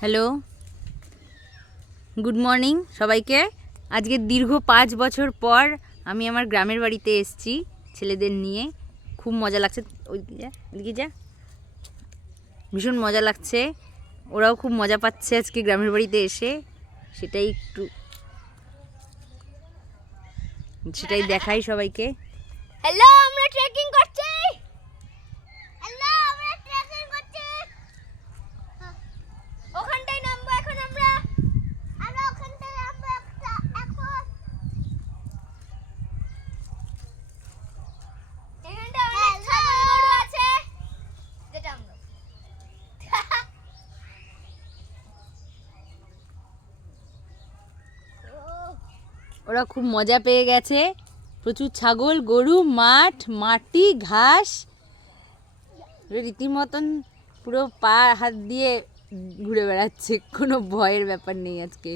Hello, good morning সবাইকে। আজকে দীর্ঘ 5 বছর পর আমি আমার গ্রামের বাড়িতে এসেছি ছেলেদের নিয়ে। খুব মজা লাগছে। ওইদিকে যা, ভীষণ মজা লাগছে। ওরাও খুব মজা পাচ্ছে আজকে গ্রামের বাড়িতে এসে। সেটাই দেখাই সবাইকে। হ্যালো, আমরা ট্রেকিং করছি। হ্যালো, আমরা ট্রেকিং করছি। ওখানটায় নামবো এখন আমরা। আর ওখানটায় নামবো এখন। এখানটা অনেক ছাগল গরু আছে। যেটা আমরা ওরা খুব মজা পেয়ে গেছে। প্রচুর ছাগল, গরু, মাঠ, মাটি, ঘাস, রীতিমতন পুরো পা হাত দিয়ে ঘুরে বেড়াচ্ছে। কোনো ভয়ের ব্যাপার নেই আজকে।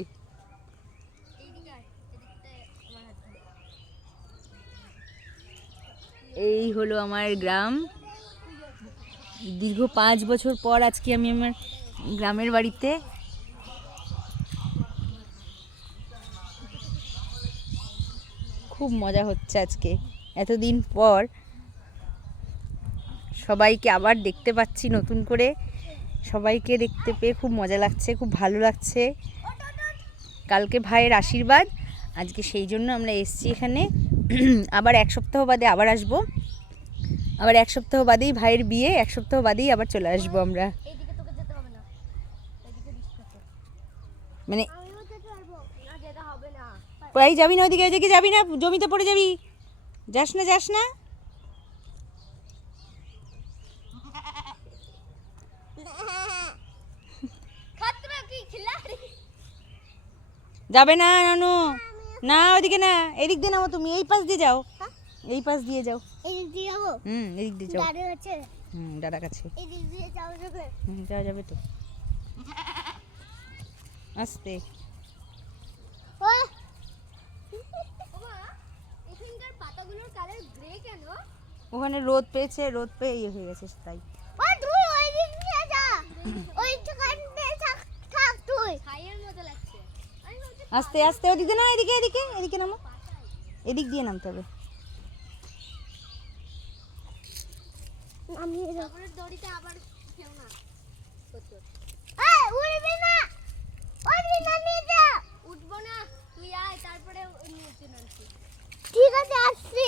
এই হলো আমার গ্রাম। দীর্ঘ 5 বছর পর আজকে আমি আমার গ্রামের বাড়িতে। খুব মজা হচ্ছে আজকে, এতদিন পর সবাইকে আবার দেখতে পাচ্ছি নতুন করে। সবাইকে দেখতে পেয়ে খুব মজা লাগছে, খুব ভালো লাগছে। কালকে ভাইয়ের আশীর্বাদ, আজকে সেই জন্য আমরা এসেছি এখানে। আবার 1 সপ্তাহ বাদে আবার আসবো। আবার 1 সপ্তাহ বাদেই ভাইয়ের বিয়ে, 1 সপ্তাহ বাদেই আবার চলে আসবো আমরা। মানে প্রায় যাবি না ওইদিকে, ওইদিকে যাবি না, জমিতে পড়ে যাবি। যাস না, যাস না। যাবে না নানু, না ওইদিকে না, এদিক দিয়ে নামো তুমি। এই পাশ দিয়ে যাও, এই পাশ দিয়ে যাও। এদিক দিয়ে যাবো? এদিক দিয়ে যাও। দাদা আছে? দাদা কাছে। এদিক দিয়ে যাওয়া যাবে? যাওয়া যাবে তো। আস্তে। এখানকার পাতাগুলোর কালার গ্রে কেন? ওখানে রোদ পেয়েছে, রোদ পেয়ে ইয়ে হয়ে গেছে তাই। তুই ওই দিক দিয়ে যা, ওইখানে থাক তুই। ছাইয়ের মতো লাগছে। আস্তে আস্তে, ওদিকে না, এদিকে এদিকে এদিকে নামো। এদিক দিয়ে নামতে হবে। আমি রবরের দড়িতে আবার খেও না। এই উড়বি না, উড়বি না, নিয়ে যা। উঠবো না, তুই আয়, তারপরে নিচে নামছি। ঠিক আছে, আসছি।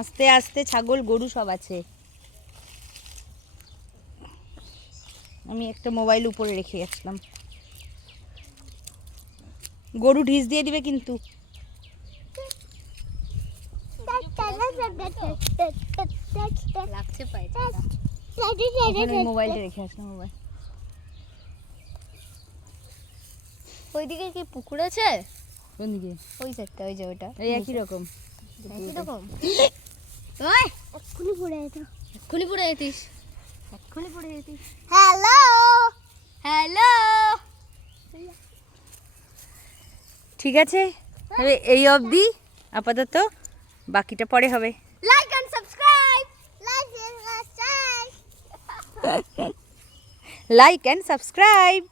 আস্তে আস্তে, ছাগল গরু সব আছে। আমি একটা মোবাইল উপরে রেখে গেছিলাম। গরু ঢিস দিয়ে দিবে কিন্তু। লাগছে পায়ে। মোবাইলটা রেখে আসলাম। মোবাইল ওইদিকে কি পুকুর আছে? কোন দিকে? ওই সাইডটা, ওই যে ওটা। এই একই রকম। একই রকম। ওই এক্ষুনি পড়ে যেত। এক্ষুনি পড়ে যেতিস। এক্ষুনি পড়ে যেতিস। Hello, hello. ঠিক আছে, তবে এই অবধি আপাতত, বাকিটা পরে হবে। Like and subscribe. Like and subscribe. Like and subscribe.